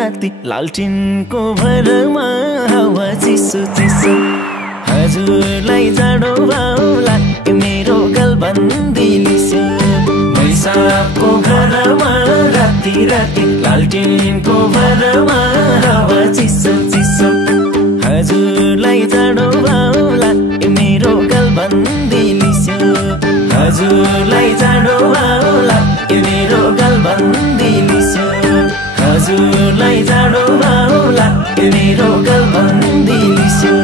राति लालटिनको भरमा हावा चिसो चिसो हजुरलाई जाडो भाउला मेरो गलबन्दी लिस्यो मैसाको घरमा राति राति लालटिनको भरमा हावा चिसो चिसो हजुरलाई जाडो भाउला मेरो गलबन्दी लिस्यो हजुरलाई जाडो भाउला मेरो गलबन्दी लिस्यो हजुरलाई जाडो भाउला मेरो गलबन्दी लिस्यो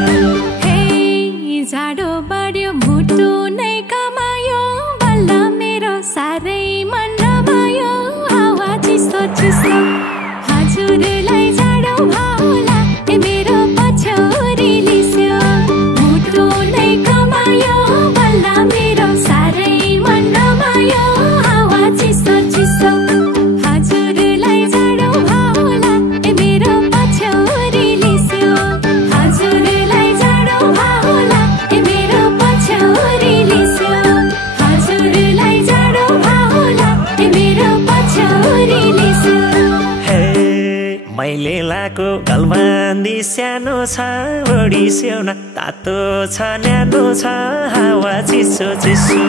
जाडो बढ्यो मुटु नै कमायो बल्ल मेरो साह्रै मन रमायो हावा चिसो चिसो हजुरलाई जाडो भाउला मेरो पछ्यौरी लिस्यो मुटु नै कमायो बल्ल मेरो साह्रै मन रमायो हावा चिसो चिसो हजुरलाई जाडो भाउला मेरो पछ्यौरी लिस्यो हजुरलाई जाडो भाउला मेरो पछ्यौरी लिस्यो हजुरलाई जाडो भाउला मेरो पछ्यौरी लिस्यो मैले लाको गलबन्दी सानो छ बढी स्याउन तातो छ न्यानो छ हावा चिसो चिसो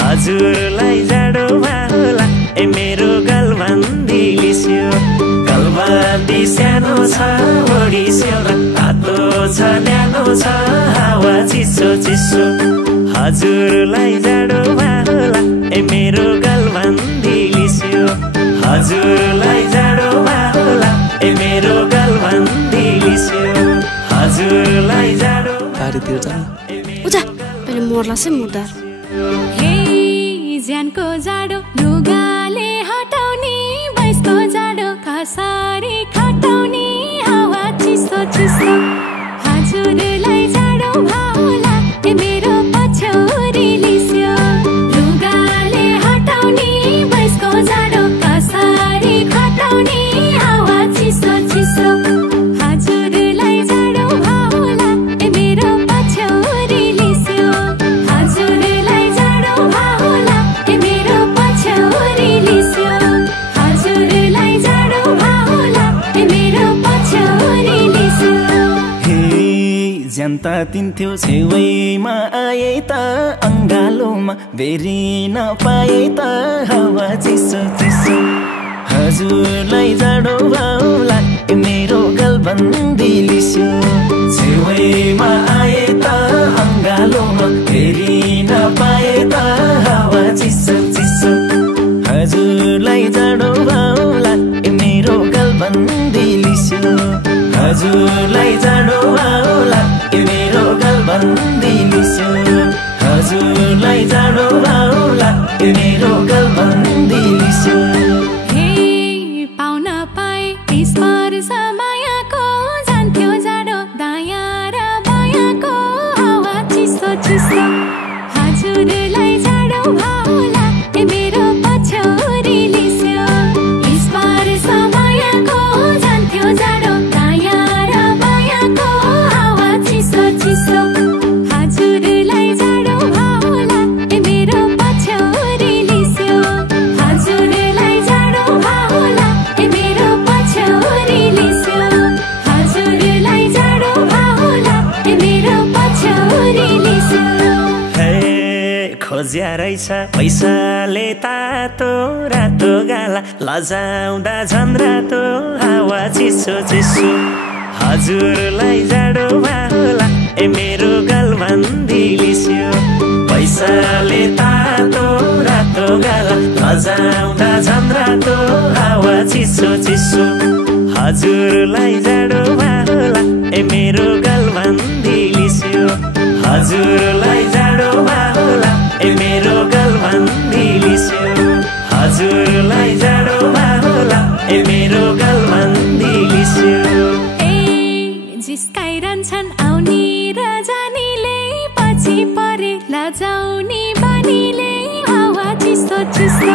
हजुरलाई जाडो भाउला मेरो गलबन्दी लिस्यो गलबन्दी सानो छ बढी स्याउन तातो छ न्यानो छ हावा चिसो चिसो हजुरलाई जाडो भाउला मेरो गलबन्दी लिस्यो हजुरलाई जाडो भाउला मेरो गलबन्दी लिस्यो हजुरलाई जाडो बारीतिर जानु उजा पहिले मर्ला से मुर्दा हे ज्यानको जाडो लुगाले हटाउने बैसको जाडो खसारी खटाउने हावा चिसो चिसो हजुरलाई जाडो भाउला मेरो पछ्यौरी लिस्यो लुगाले हटाउने बैसको जाडो खसारी खटाउने हावा चिसो चिसो हजुरलाई जाडो भाउला मेरो पछ्यौरी लिस्यो हजुरलाई जाडो भाउला मेरो पछ्यौरी लिस्यो हजुरलाई जाडो भाउला मेरो पछ्यौरी लिस्यो ज्यान्ता तिन्थ्यो छेउमा आए त अङ्गालोमा बेरिन पाए त हावा चिसो चिसो हजुरलाई जाडो भाउला मेरो गलबन्दी लिस्यो छेउमा आए त अङ्गालोमा बेरिन पाए त हावा चिसो चिसो हजुरलाई जाडो भाउला मेरो गलबन्दी लिस्यो हजुरलाई जाडो भाउला मेरो गलबन्दी लिस्यो हजुरलाई जाडो भाउला मेरो गलबन्दी लिस्यो पाउन पाए स्पर्श मायाको जान्थ्यो जाडो दायाँ र बायाँको हावा चिसो चिसो हजुरलाई जाडो भाउला मेरो पछ्यौरी लिस्यो स्पर्श मायाको जान्थ्यो जाडो दायाँ र बायाँको हावा चिसो चिसो हजुरलाई जाडो भाउला मेरो पछ्यौरी लिस्यो हजुरलाई जाडो भाउला मेरो पछ्यौरी लिस्यो हजुरलाई जाडो भाउला मेरो पछ्यौरी लिस्यो खोज्या रहेछ पैसाले तातो रातो गाला लजाउँदा झन् रातो हावा चिसो चिसो हजुरलाई जाडो भाउला मेरो गलबन्दी लिस्यो पैसाले तातो रातो गाला लजाउँदा झन् रातो हावा चिसो चिसो हजुरलाई जाडो भाउला मेरो गलबन्दी लिस्यो हजुरलाई जाडो भाउला मेरो गलबन्दी लिस्यो हजुरलाई जाडो भाउला मेरो गलबन्दी लिस्यो जिस्काइरहन्छन् आउने र जानेले पछि परे लजाउने बानीले हावा चिसो चिसो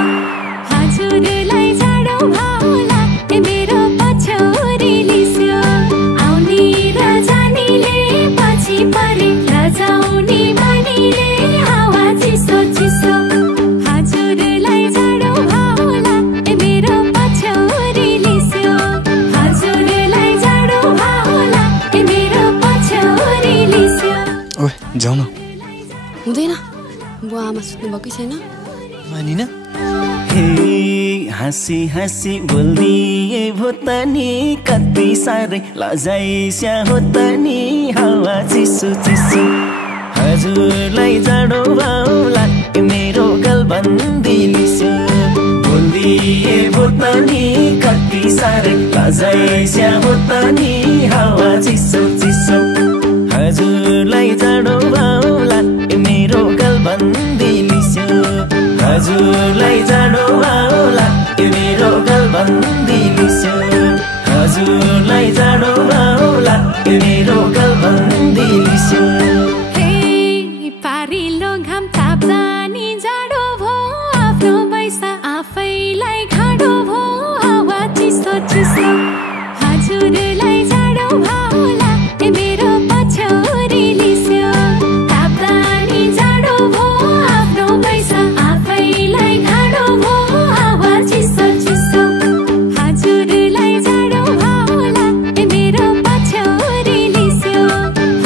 हजुरलाई जाडो भाउला मेरो पछ्यौरी लिस्यो आउने र जानेले पछि परे लजाउने बानीले हावा चिसो चिसो हजुरलाई जाडो भाउला मेरो पछ्यौरी लिस्यो हजुर जाऊ न। हुँदैन, बुवा आमा सुत्नु भएकै छैन। मानिन हे हाँसी हाँसी बोल्दिए भो त नि कति साह्रै लजाइस्या हो त नि हावा चिसो चिसो हजुरलाई जाडो भाउला मेरो गलबन्दी लिसो बोल्दिए भो त नि कति साह्रै लजाइस्या हो त नि हावा चिसो चिसो हजुरलाई जाडो भाउला मेरो गलबन्दी लिसो हजुरलाई जाडो भाउला मेरो गलबन्दी लिसो हजुरलाई जाडो भाउला मेरो गलबन्दी लिसो हे पारिलो घाम ताप्दा नि जाडो भो आफ्नो बैसा आफैलाई घाडो भो हावा चिसो चिसो हजुरलाई जाडो भाउला मेरो पछ्यौरी लिस्यो ताप्दा नि जाडो भो आफ्नो बैसा आफैलाई घाडो भो हावा चिसो चिसो हजुरलाई जाडो भाउला मेरो पछ्यौरी लिस्यो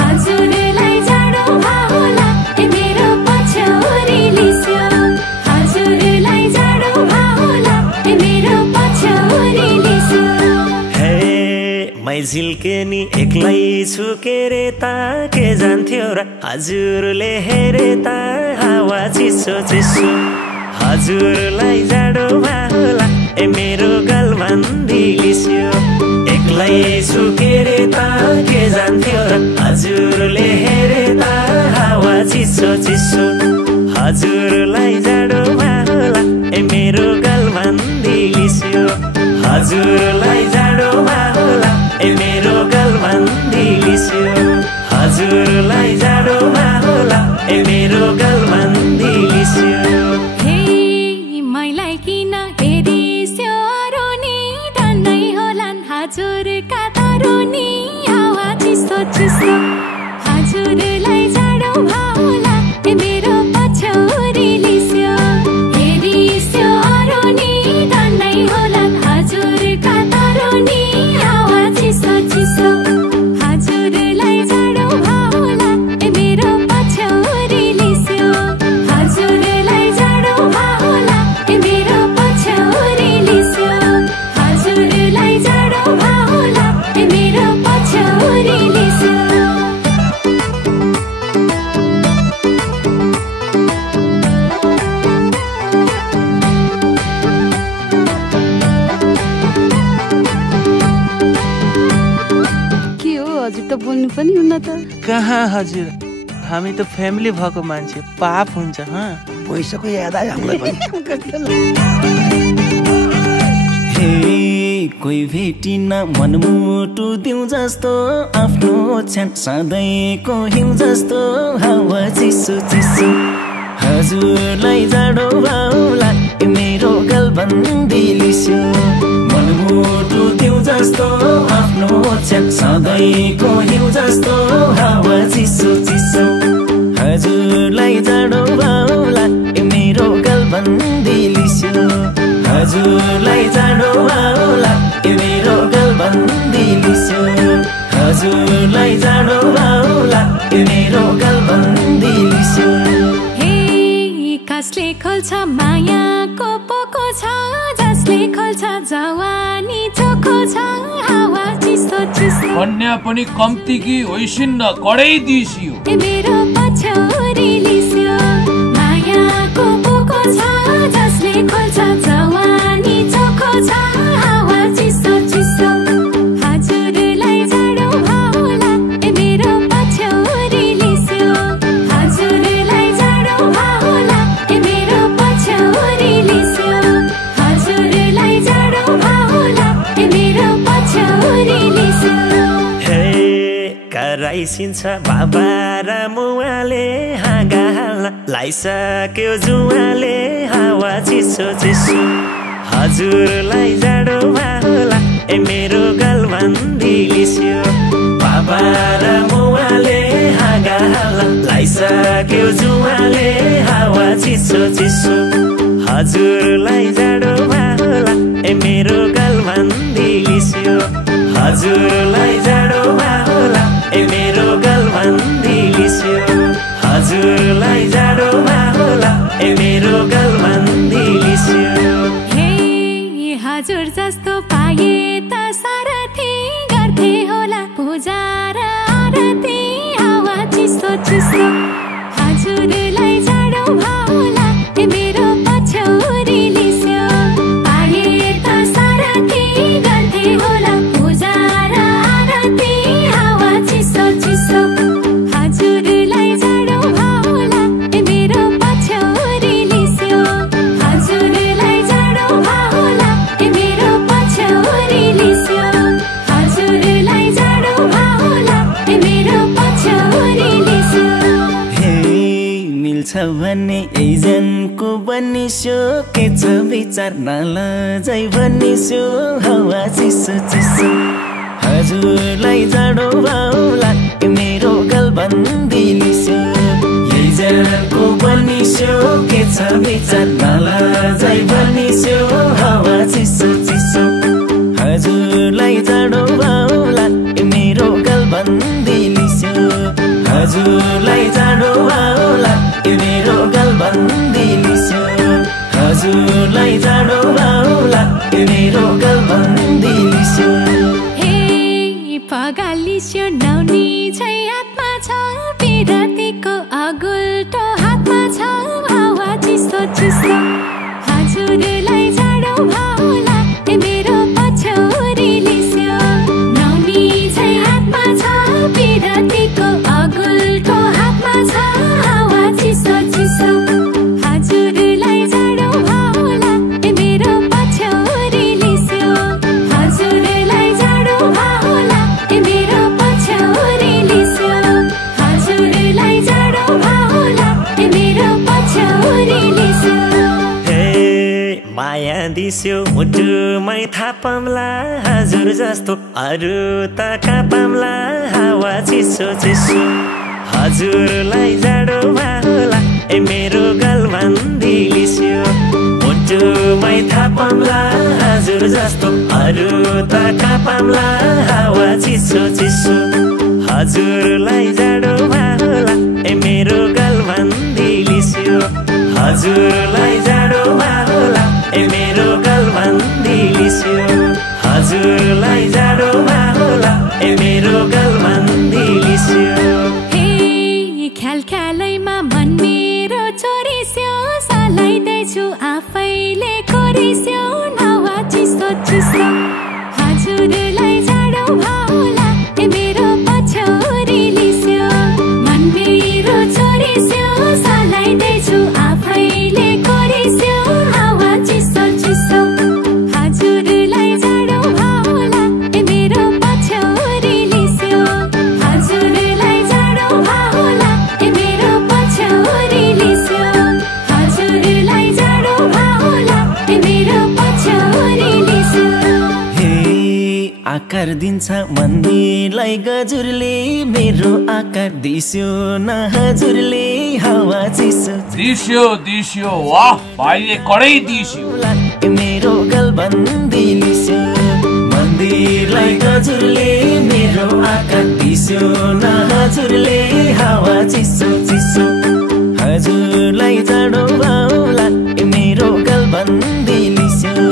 हजुरलाई जाडो भाउला मेरो पछ्यौरी लिस्यो हजुरलाई जाडो भाउला मेरो पछ्यौरी लिस्यो हे मै झिल्के नि एक्लै छु के रे त के जान्थ्यो र हजुरले हेरे त हावा चिसो चिसो हजुरलाई जाडो भाउला मेरो गलबन्दी लिस्यो एक्लै छु के रे त के जान्थ्यो र हजुरले हेरे त हावा चिसो चिसो हजुरलाई जाडो भाउला मेरो गलबन्दी लिस्यो हजुरलाई जाडो भाउला मेरो गलबन्दी लिस्यो हजुरलाई जाडो भाउला मेरो गलबन्दी लिस्यो हे मैलाई किन हेरिस्यो अरू नि डन्नै होलान् हजुरका तारो नि हावा चिसो चिसो हजुरलाई जाडो भाउला मेरो पछ्यौरी लिस्यो हेरिस्यो अरू नि डन्नै होलान् हजुरका तारो नि हावा चिसो चिसो हजुरलाई जाडो भाउला मेरो पछ्यौरी लिस्यो हजुरलाई जाडो भाउला मेरो पछ्यौरी लिस्यो हजुरलाई जाडो भाउला मेरो पछ्यौरी लिस्यो के हो हजुर त बोल्नु पनि हुन्न त। कहाँ हजुर, हामी त फ्यामिली भएको मान्छे, पाप हुन्छ। पैसाको याद आयो हामीलाई पनि। हे कोही भेटिन मनमुटु दिउँ जस्तो आफ्नो छ्यान सधैँको हिउँ जस्तो हावा चिसो चिसो हजुरलाई जाडो भाउला मेरो गलबन्दी लिस्यो मनमुटु दिउँ जस्तो आफ्नो छ्यान सधैँको हिउँ जस्तो हावा चिसो चिसो हजुरलाई जाडो भाउला मेरो गलबन्दी लिस्यो हजुरलाई जाडो भाउला मेरो गलबन्दी लिस्यो हजुरलाई जाडो भाउला मेरो गलबन्दी लिस्यो हे कसले खोल्छ मायाको पोको छ जसले खोल्छ जवानी चोखो छ हावा चिसो चिसो कन्या पनि कम्ती कि होइसिन्न कडै दिसियो मेरो पछ्यौरी लिस्यो मायाको पोको छ जसले खोल्छ जवानी चोखो छ हावा चिसो चिसो हजुरलाई जाडो भाउला मेरो पछ्यौरी लिस्यो हजुरलाई जाडो भाउला मेरो पछ्यौरी लिस्यो हजुरलाई जाडो भाउला मेरो पछ्यौरी लिस्यो हे कराइसिन्छ बाबा र मुवाले हाँगा लाइसक्यो जुवाले हावा चिसो चिसो हजुरलाई जाडो भाउला मेरो गलबन्दी लिस्यो बाबा र मुवाले हाँगा लाइसक्यो जुवाले हावा चिसो चिसो हजुरलाई जाडो भाउला मेरो गलबन्दी लिस्यो हजुरलाई जाडो भाउला मेरो गलबन्दी लिस्यो हजुर जस्तो पाए त सारथी गर्थे होला पूजा र आरती हावा चिसो चिसो हजुरलाई जाडो होला ए मेरो पछौरी लिस्यो पाए त सारथी गर्थे होला पूजा र आरती हावा चिसो चिसो हजुरलाई जाडो होला ए मेरो पछौरी लिस्यो हजुरलाई जाडो होला ए मेरो पछौरी लिस्यो हजुरलाई जाडो होला ए मेरो पछौरी लिस्यो हे मिल्छ भन्ने एजनको बनिस्यो के छ विचार नलजाइ बनिस्यो हावा चिसो चिसो हजुरलाई जाडो होला ए मेरो गलबन्दी लिस्यो एजनको बनिस्यो के छ विचार नलजाइ बनिस्यो हावा चिसो चिसो हजुरलाई जाडो होला ए मेरो गलबन्दी लिस्यो हजुरलाई जाडो होला ए मेरो गलबन्दी लिस्यो हजुरलाई जाडो होला ए मेरो गलबन्दी लिस्यो हे पगालिस्यो नौनी छै हातमा छ पिरातीको अगुल्टो हातमा छ हावा चिसो चिसो हजुरलाई जाडो होला ए मेरो पछौरी लिस्यो नौनी छै हातमा छ पिरातीको अगुल्टो हातमा छ हावा चिसो चिसो हजुरलाई जाडो होला ए मेरो पछौरी लिस्यो हजुरलाई जाडो होला ए मेरो पछौरी लिस्यो हजुरलाई जाडो होला ए मेरो पछौरी लिस्यो हे माया दिस्यो मुटुमै थापम्ला हजुर जस्तो अरू त कापम्ला हावा चिसो चिसो हजुरलाई जाडो होला ए मेरो गलबन्दी लिस्यो मुटुमै थापम्ला हजुर जस्तो अरू त कापम्ला हावा चिसो चिसो हजुरलाई जाडो होला ए मेरो गलबन्दी लिस्यो हजुरलाई जाडो होला ए मेरो गलबन्दी लिस्यो हजुरलाई जाडो होला ए मेरो गलबन्दी लिस्यो हे ख्याल ख्यालैमा मन मेरो चोरिस्यो सलाइदैछु आफैले कोरिस्यो हावा चिसो चिसो हजुरलाई जाडो होला ए मेरो पछौरी लिस्यो मन मेरो चोरिस्यो सलाइदैछु आफैले कोरिस्यो हावा चिसो चिसो हजुरलाई जाडो होला ए मेरो पछौरी लिस्यो हजुरलाई जाडो होला ए मेरो पछौरी लिस्यो हजुरलाई जाडो होला ए मेरो पछौरी लिस्यो हे आकार दिन्छ मन्दिरलाई गजुरले मेरो आकार दिस्यो न हजुरले हावा चिसो दिस्यो दिस्यो वाह भाइले कडै दिस्यो होला ए मेरो गलबन्दी लिस्यो मन्दिरलाई गजुरले मेरो आकार दिस्यो न हजुरले हावा चिसो चिसो हजुरलाई जाडो होला ए मेरो गलबन्दी लिस्यो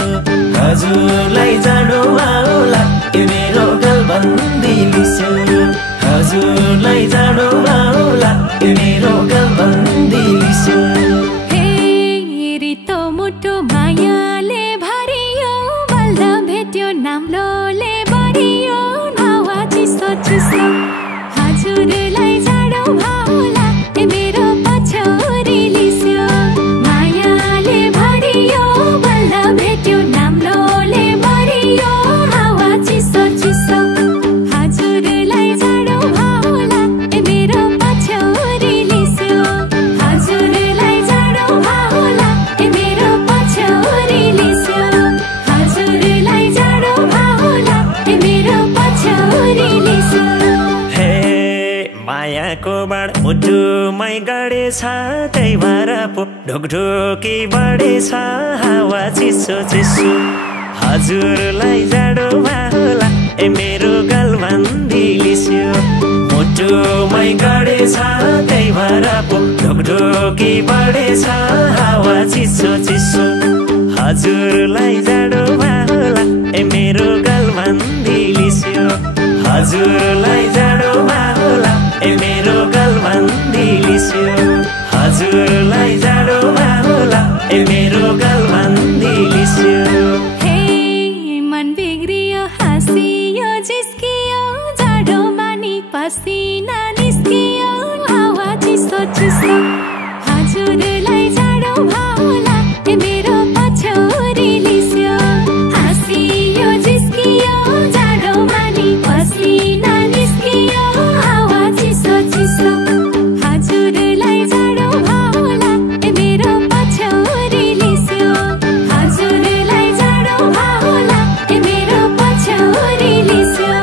हजुरलाई जाडो होला ए मेरो गलबन्दी लिस्यो हजुरलाई जाडो होला ए मेरो गलबन्दी लिस्यो हे रितो मुटु मायाले भरियो बल्ल भेट्यो नाम्लोले बढियो हावा चिसो चिसो हजुरलाई जाडो होला ए मेरो पछौरी लिस्यो मायाले भरियो बल्ल भेट्यो नाम्लोले बढियो हावा चिसो चिसो हजुरलाई जाडो होला ए मेरो पछौरी लिस्यो हजुरलाई जाडो होला ए मेरो पछौरी लिस्यो हजुरलाई जाडो होला ए मेरो पछौरी लिस्यो हे मायाको बाण मुटुमै गडेछ त्यही भएर पो ढोकढोकी बढेछ हावा चिसो चिसो हजुरलाई जाडो होला ए मेरो गलबन्दी लिस्यो मुटुमै गडेछ त्यही भएर पो ढोकढोकी बढेछ हावा चिसो चिसो हजुरलाई जाडो होला हजुरलाई जाडोमा होला ए मेरो गलबन्दी लिस्यो हजुरलाई जाडोमा होला ए मेरो गलबन्दी लिस्यो हे मन बिग्रियो हाँसियो जिस्कियो जाडोमा नि पसिना निस्कियो हावा चिसो चिसो हजुरलाई जाडो होला ए मेरो पछौरी लिस्यो हाँसियो जिस्कियो जाडोमा नि पसिना निस्कियो हावा चिसो चिसो हजुरलाई जाडो होला ए मेरो पछौरी लिस्यो हजुरलाई जाडो होला ए मेरो पछौरी लिस्यो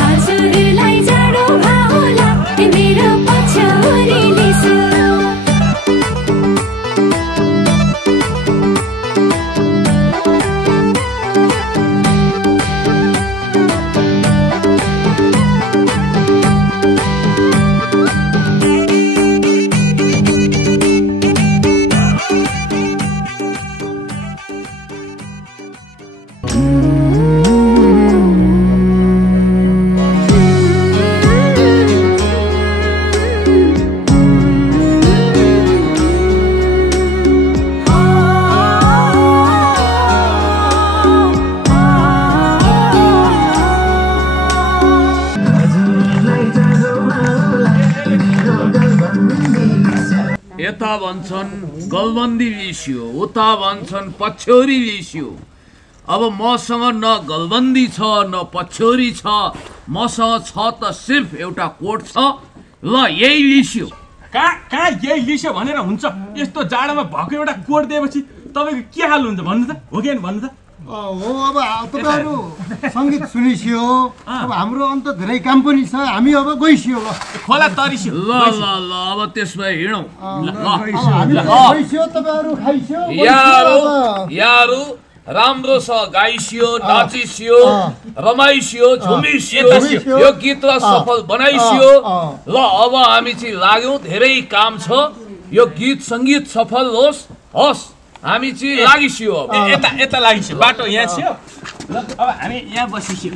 हजुरलाई जाडो होला ए मेरो पछौरी लिस्यो यता भन्छन् गलबन्दी लिस्यो उता भन्छन् पछ्यौरी लिस्यो अब मसँग न गलबन्दी छ न पछ्यौरी छ मसँग छ त सिर्फ एउटा कोट छ ल यही लिस्यो कहाँ यही लिस्यो भनेर हुन्छ यस्तो जाडोमा भएको एउटा कोट दिएपछि तपाईँको के हाल हुन्छ भन्नु त हो कि भन्नु त हो अब तपाईँहरू सङ्गीत सुनिसियो अब हाम्रो अन्त धेरै काम पनि छ हामी अब गइसियो ल खोला तरिसियो ल ल ल अब त्यसमा हिँडौँ गइसियो तपाईँहरू खाइसियो यारु राम्रोसँग गाइसियो नाचिसियो रमाइसियो झुमिसियो यो गीतलाई सफल बनाइसियो ल अब हामी चाहिँ लाग्यौँ धेरै काम छ यो गीत सङ्गीत सफल होस् हामी चाहिँ लागिसियो यता लागिसियो बाटो यहाँ छियो ल अब हामी यहाँ बसिसियो